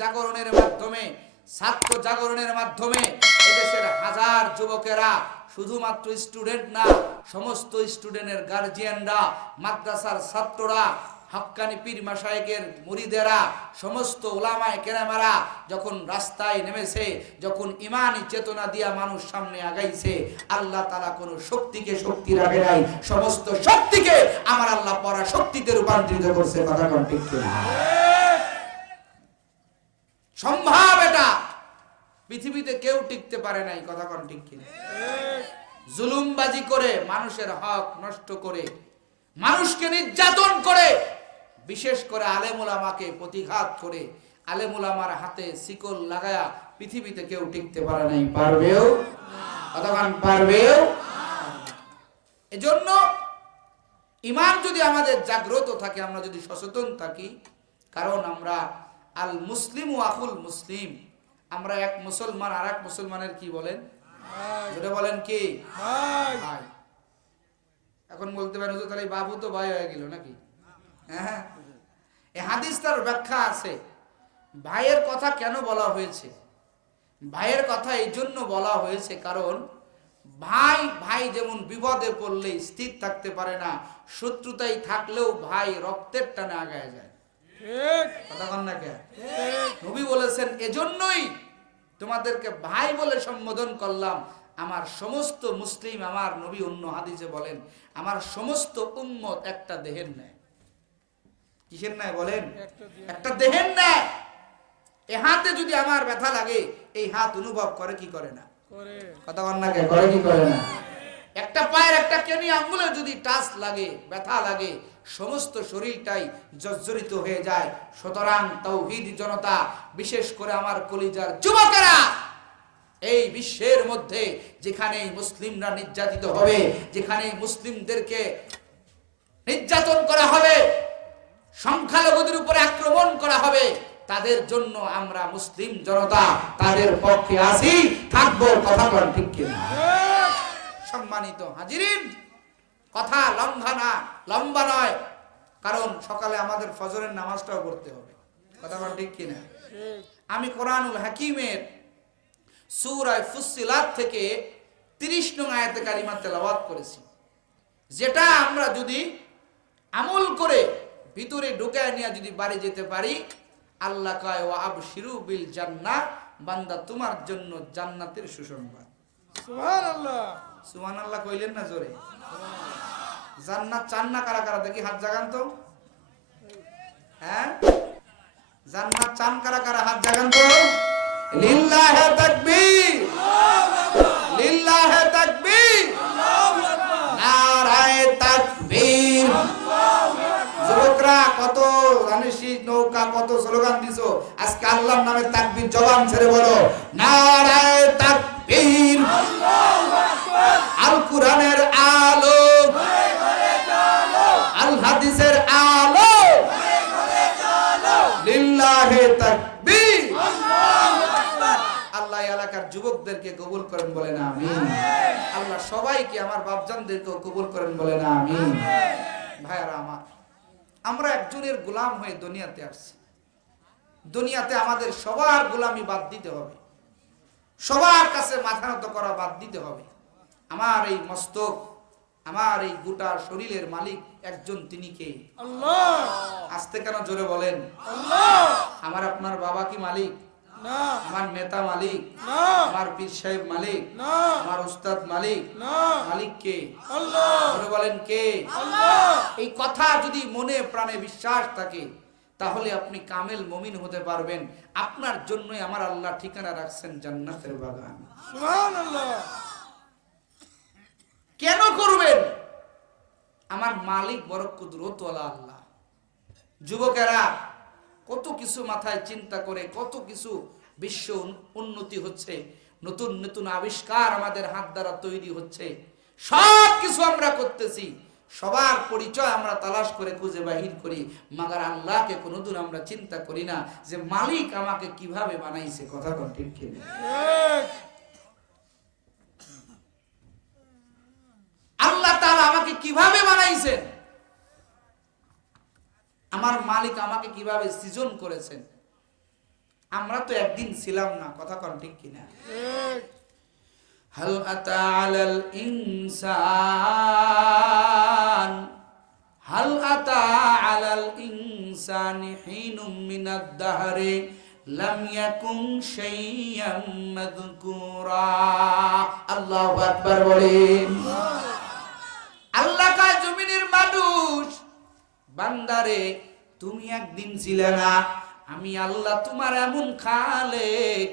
জাগরণের মাধ্যমে, ছাত্র জাগরণের মাধ্যমে এদেশের হাজার যুবকেরা শুধুমাত্র স্টুডেন্ট না, সমস্ত স্টুডেন্টের গার্জিয়ানরা মাদ্রাসার ছাত্ররা, হক্কানি পীর মাসায়েকের মুরিদেরা, সমস্ত ওলামায় কেরামারা যখন রাস্তায় নেমেছে, যখন ইমানি চেতনা দিয়া মানুষ সামনে আগাইছে, আল্লাহ তারা কোনো শক্তিকে শক্তি রাখে নাই, সমস্ত শক্তিকে আমার আল্লাহ পরা শক্তিতে রূপান্তরিত করছে, কথা ঠিক? সম্ভব এটা। পৃথিবীতে কেউ টিকতে পারে নাই কথা কোন ঠিক কিনা? জুলুমবাজি করে মানুষের হক নষ্ট করে, মানুষকে নির্যাতন করে, বিশেষ করে আলেমুলামাকে প্রতিঘাত করে আলেমুলামার হাতে শিকল লাগায়া পৃথিবীতে কেউ টিকতে পারে নাই পারবেও? কতক্ষণ পারবেও? এজন্য ইমান যদি আমাদের জাগ্রত থাকে, আমরা যদি সচেতন থাকি, কারণ আমরা আল মুসলিম ও আকুল মুসলিম। আমরা এক মুসলমান আর এক মুসলমানের কি বলেন? যেটা বলেন কি? ভাই। এখন বলতে পারেন তাহলে বাবু তো ভাই হয়ে গেল নাকি? হ্যাঁ? হাদিস তার ব্যাখ্যা আছে। ভাইয়ের কথা কেন বলা হয়েছে? ভাইয়ের কথা এই জন্য বলা হয়েছে কারণ ভাই ভাই যেমন বিপদে পড়লে স্থির থাকতে পারে না শত্রুতাই থাকলেও ভাই রক্তের টানে আগায় যায়? নবী বলেছেন এজন্যই তোমাদেরকে ভাই বলে সম্বোধন করলাম। আমার সমস্ত মুসলিম আমার নবী অন্য হাদিসে বলেন আমার সমস্ত উম্মত একটা দেহের ন্যায়। কিসের ন্যায় বলেন? একটা দেহের ন্যায়। এ হাতে যদি আমার ব্যথা লাগে এই হাত অনুভব করে কি করে না? কথা বল না করে কি করে না? একটা পায়ের একটা কেনি আঙ্গুলে যদি টাচ লাগে, ব্যথা লাগে, সমস্ত শরীরটাই জর্জরিত হয়ে যায়। সুতরাং তৌহিদ জনতা, বিশেষ করে আমার কলিজার যুবকেরা, এই বিশ্বের মধ্যে যেখানে মুসলিমরা নির্যাতিত হবে যেখানে মুসলিমদেরকে নির্যাতন করা হবে, সংখ্যালঘুদের উপরে আক্রমণ করা হবে, তাদের জন্য আমরা মুসলিম জনতা, তাদের পক্ষে আসি থাকব, কথা বলেন ঠিক কিনা? সম্মানিত হাজিরিন। কথা লম্বা না, লম্বা নয়, কারণ সকালে আমাদের ফজরের নামাজটাও করতে হবে। কথা ঠিক কিনা? আমি কোরআনুল হাকিমের সূরায়ে ফুসসিলাত থেকে 30 নং আয়াতে কারিমা তেলাওয়াত করেছি। যেটা আমরা যদি আমল করে ভিতরে ঢুকায় নিয়ে যদি বাড়ি যেতে পারি, আল্লাহ কয় ওয়া আবশিরু বিল জান্নাহ বান্দা তোমার জন্য জান্নাতের সুসংবাদ। সুবহানাল্লাহ। কইলেন না জোরে? জান্নাত চান না কারা কারা? দেখি হাত জাগান তো। হ্যাঁ? জান্নাত চান কারা কারা? হাত জাগান তো। লিল্লাহে তাকবীর। লিল্লাহে তাকবীর। নারায়ে তাকবীর। কত রানিশি নৌকা, কত স্লোগান দিছো। আজকে আল্লাহর নামে তাকবীর জবান ছেড়ে বলো, নারায়ে তাকবীর। আল কোরআনের আলো আল হাদিসের আলো লিল্লাহে তাকবীর আল্লাহ এই এলাকার যুবকদেরকে কবুল করেন বলেন আমিন। আল্লাহ সবাইকে আমার বাপজানদেরকেও কবুল করেন বলেন আমিন। ভাইয়ারা আমার আমরা একজনের গোলাম হয়ে দুনিয়াতে আসছি। দুনিয়াতে আমাদের সবার গোলামি বাদ দিতে হবে। সবার কাছে মাথা নত করা বাদ দিতে হবে। আমার এই মস্তক আমার এই গোটা শরীরের মালিক একজন তিনি কে? আসতে কেন জোরে বলেন? আমার আপনার বাবা কি মালিক? আমার নেতা মালিক আমার পীর সাহেব মালিক আমার উস্তাদ মালিক মালিক কে? জোরে বলেন কে? এই কথা যদি মনে প্রাণে বিশ্বাস থাকে তাহলে আপনি কামেল মমিন হতে পারবেন। আপনার জন্যই আমার আল্লাহ ঠিকানা রাখছেন জান্নাতের বাগান। কেন করবেন? আমার মালিক বড় কুদরতওয়ালা আল্লাহ। যুবকেরা কত কিছু মাথায় চিন্তা করে, কত কিছু বিশ্ব উন্নতি হচ্ছে, নতুন নতুন আবিষ্কার আমাদের হাত দ্বারা তৈরি হচ্ছে। সব কিছু আমরা করতেছি। সবার পরিচয় আমরা তালাশ করে খুঁজে বাহির করি। মাগার আল্লাহকে কোনোদিন আমরা চিন্তা করি না যে মালিক আমাকে কীভাবে বানাইছে, কথা ঠিক আল্লাহ তাআলা আমাকে কীভাবে বানাইছেন? আমার মালিক আমাকে কীভাবে সৃজন করেছেন? আমরা তো একদিন ছিলাম না, কথা কন ঠিক কিনা? হাল ইনসান হিনুম মিনাদ লাম শাইয়াম মাযকুরা। আল্লাহু আকবার আল্লাহ কা জমিনের মানুষ বান্দারে তুমি একদিন ছিলে না, আমি আল্লাহ তোমার এমন খালেক,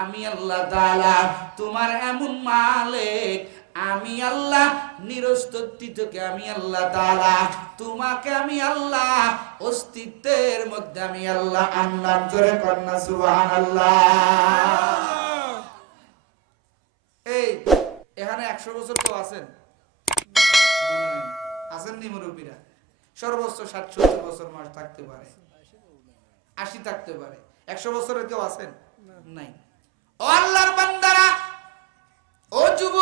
আমি আল্লাহ তাআলা তোমার এমন মালিক, আমি আল্লাহ নিরস্তি থেকে আমি আল্লাহ তাআলা তোমাকে, আমি আল্লাহ অস্তিত্বের মধ্যে, আমি আল্লাহ আনলাম, জোরে কন্যা সুবহানাল্লাহ। এই, এখানে একশো বছর তো আছেন। আছেন নি মুরব্বীরা? সর্বোচ্চ ষাট সত্তর বছর মাস থাকতে পারে। আশি থাকতে পারে। একশো বছরের কেউ আছেন? নাই। ও আল্লাহর বান্দারা ও যুব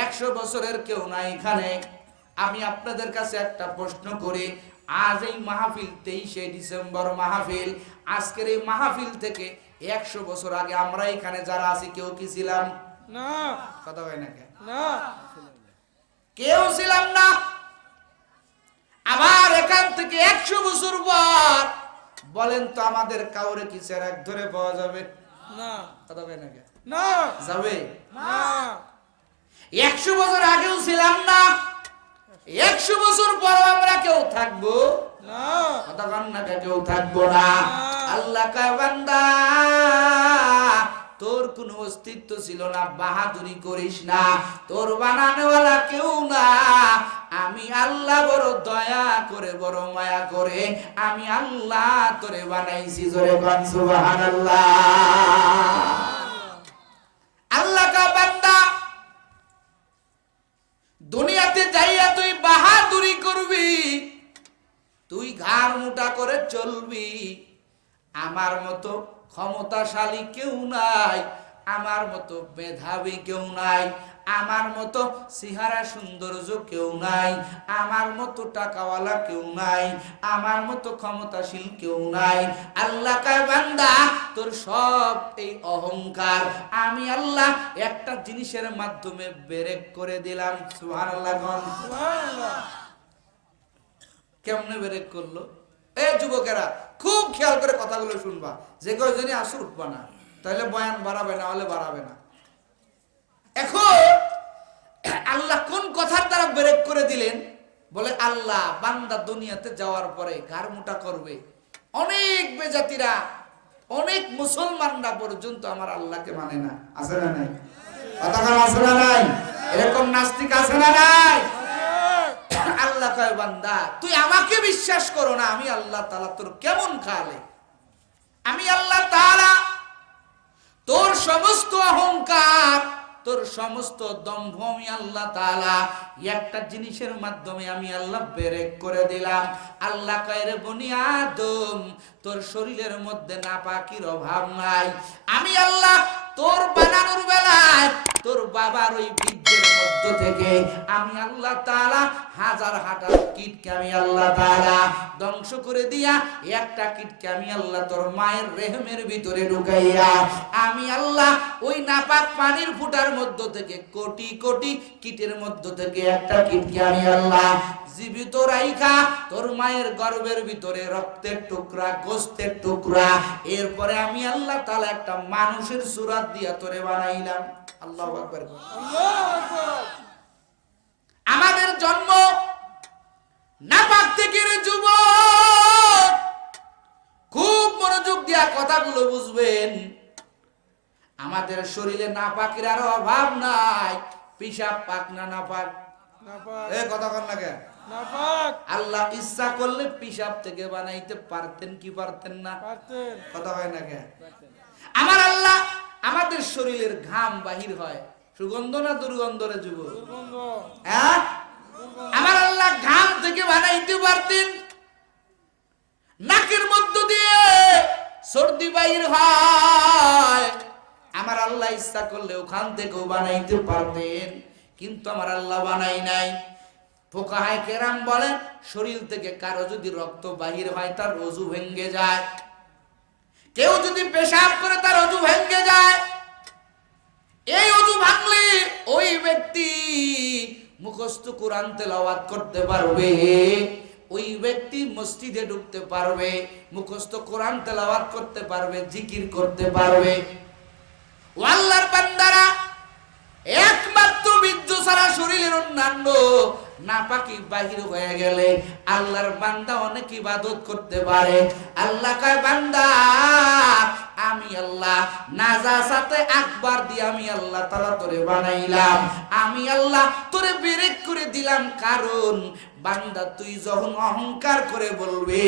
একশো বছরের কেউ নাই এখানে। আমি আপনাদের কাছে একটা প্রশ্ন করি আজ এই মাহফিল তেইশে ডিসেম্বর মাহফিল আজকের এই মাহফিল থেকে একশো বছর আগে আমরা এখানে যারা আছি কেউ কি ছিলাম? না। কথা হয় না কেন না। কেউ ছিলাম না। বলেন তো আমাদের কাউরে কি চেরাক ধরে পাওয়া যাবে? না। কথা বলে না না। যাবে? না। একশো বছর আগেও ছিলাম না। একশো বছর পর আমরা কেউ থাকব? না। কথা কেউ থাকব না। আল্লাহ কা বান্দা তোর কোন অস্তিত্ব ছিল না, বাহাদুরি করিস না, তোর বানানোওয়ালা কেউ না। আমি আল্লাহ বড় দয়া করে, বড় মায়া করে, আমি আল্লাহ তোরে বানাইছি জোরে আল্লাহ কা বান্দা, দুনিয়াতে যাইয়া তুই বাহাদুরি করবি, তুই ঘাড় মোটা করে চলবি। আমার মতো ক্ষমতাশালী কেউ নাই আমার মতো মেধাবী কেউ নাই, আমার মতো সিহারা সৌন্দর্য কেউ নাই, আমার মতো টাকাওয়ালা কেউ নাই, আমার মতো ক্ষমতাশীল কেউ নাই। আল্লাহ বান্দা, তোর সব এই অহংকার আমি আল্লাহ একটা জিনিসের মাধ্যমে বেরেক করে দিলাম। গণ সুবহানাল্লাহ কেমনে ব্রেক করল? এই যুবকেরা, খুব খেয়াল করে কথাগুলো শুনবা। যে কয়জনই আসে উঠবা না। তাহলে বয়ান বাড়াবে না হলে বাড়াবে না। এখন আল্লাহ কোন কথার দ্বারা ব্রেক করে দিলেন? বলে, আল্লাহ বান্দা দুনিয়াতে যাওয়ার পরে ঘাড় মোটা করবে। অনেক বেজাতিরা, অনেক মুসলমানরা পর্যন্ত আমার আল্লাহকে মানে না। আছে না নাই? আছে না নাই? এরকম নাস্তিক আছে না নাই? আল্লাহ কয়, বান্দা, তুই আমাকে বিশ্বাস করো না, আমি আল্লাহ তাআলা তোর কেমন খালে আমি আল্লাহ তোর সমস্ত দম্ভ আমি আল্লাহ তালা একটা জিনিসের মাধ্যমে আমি আল্লাহ বেরেক করে দিলাম। আল্লাহ কয়ের বনি আদম, তোর শরীরের মধ্যে না নাপাকির অভাব নাই। আমি আল্লাহ তোর বানানোর বেলায় তোর বাবার ওই মধ্য থেকে আমি আল্লাহ তাআলা হাজার হাজার কীটকে আমি আল্লাহ তাআলা ধ্বংস করে দিয়া একটা কীটকে আমি আল্লাহ তোর মায়ের রেহমের ভিতরে ঢুকাইয়া আমি আল্লাহ ওই নাপাক পানির ফুটার মধ্য থেকে কোটি কোটি কীটের মধ্য থেকে একটা কীটকে আমি আল্লাহ জীবিত রাইখা তোর মায়ের গর্ভের ভিতরে রক্তের টুকরা, গোস্তের টুকরা। এরপরে আমি আল্লাহ তাআলা একটা মানুষের সুরাত দিয়া তোরে বানাইলাম। আল্লাহু আকবার। আমাদের জন্ম নাপাক থেকে যুব খুব মনোযোগ দিয়া কথাগুলো বুঝবেন। আমাদের শরীরে নাপাকের আর অভাব নাই। পিসাব পাক না নাপাক? নাপাক। এ কথা কন না কেন? আল্লাহ ইচ্ছা করলে পিসাব থেকে বানাইতে পারতেন কি পারতেন না? কথা হয় না কেন? আমার আল্লাহ আমাদের শরীরের ঘাম বাহির হয়। সুগন্ধ না দুর্গন্ধ রে যুব হ্যাঁ? আমার আল্লাহ ঘাম থেকে বানাইতে পারতেন। নাকের মধ্য দিয়ে সর্দি বাহির হয়। আমার আল্লাহ ইচ্ছা করলে ওখান থেকেও বানাইতে পারতেন। কিন্তু আমার আল্লাহ বানাই নাই। ফোকাহায় কেরাম বলেন শরীর থেকে কারও যদি রক্ত বাহির হয় তার রজু ভেঙ্গে যায়। পেশাব করে তার অজু ভেঙে যায়, এই অজু ভাঙলে ওই ব্যক্তি মুখস্থ কোরআন তেলাওয়াত করতে পারবে, ওই ব্যক্তি মসজিদে ঢুকতে পারবে, মুখস্থ কোরআন তেলাওয়াত করতে পারবে, জিকির করতে পারবে। ও আল্লাহর বান্দারা, একমাত্র ছাড়া শরীরের অন্যান্য নাপাকি বাহির হয়ে গেলে আল্লাহর বান্দা অনেক ইবাদত করতে পারে। আল্লাহ কয়, বান্দা, আমি আল্লাহ নাজাসাতে আকবার দিয়ে আমি আল্লাহ তালা তোরে বানাইলাম। আমি আল্লাহ তোরে বেরেক করে দিলাম, কারণ বান্দা তুই যখন অহংকার করে বলবে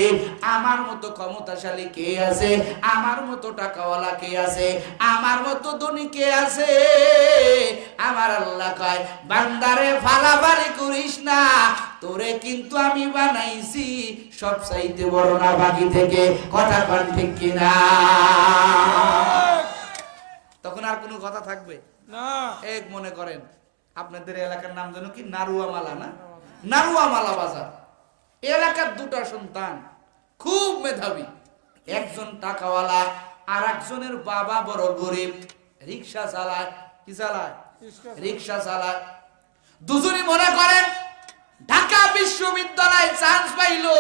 আমার মতো ক্ষমতাশালী কে আছে? আমার মতো টাকাওয়ালা কে আছে? আমার মতো ধনী কে আছে? আমার আল্লাহ কয় বান্দারে ফালাফালি করিস না। তোরে কিন্তু আমি বানাইছি সব চাইতে বড় না বাকি থেকে। কথা কন ঠিক কিনা? তখন আর কোনো কথা থাকবে? না। এক মনে করেন আপনাদের এলাকার নাম যেন কি? নারুয়ামালা না? নারুয়ামালা বাজার এলাকার দুটা সন্তান খুব মেধাবী। একজন টাকাওয়ালা আর একজনের বাবা বড় গরিব। রিক্সা চালায় কি চালায়? রিক্সা চালায়। দুজনই মনে করেন ঢাকা বিশ্ববিদ্যালয় চান্স পাইলো।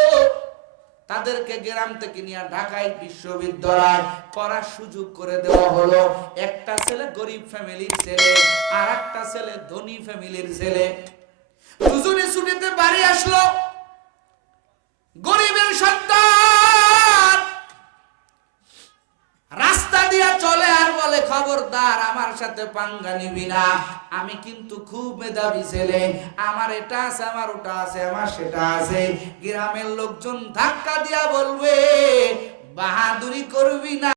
তাদেরকে গ্রাম থেকে নিয়ে ঢাকায় বিশ্ববিদ্যালয় পড়ার সুযোগ করে দেওয়া হলো। একটা ছেলে গরিব ফ্যামিলির ছেলে আর একটা ছেলে ধনী ফ্যামিলির ছেলে। দুজনে বাড়ি আসলো। গরিবের সন্তান। রাস্তা দিয়া চলে আর বলে, খবরদার, আমার সাথে পাঙ্গা নিবি না। আমি কিন্তু খুব মেধাবী ছেলে। আমার এটা আছে, আমার ওটা আছে, আমার সেটা আছে। গ্রামের লোকজন ধাক্কা দিয়া বলবে, বাহাদুরি করবি না।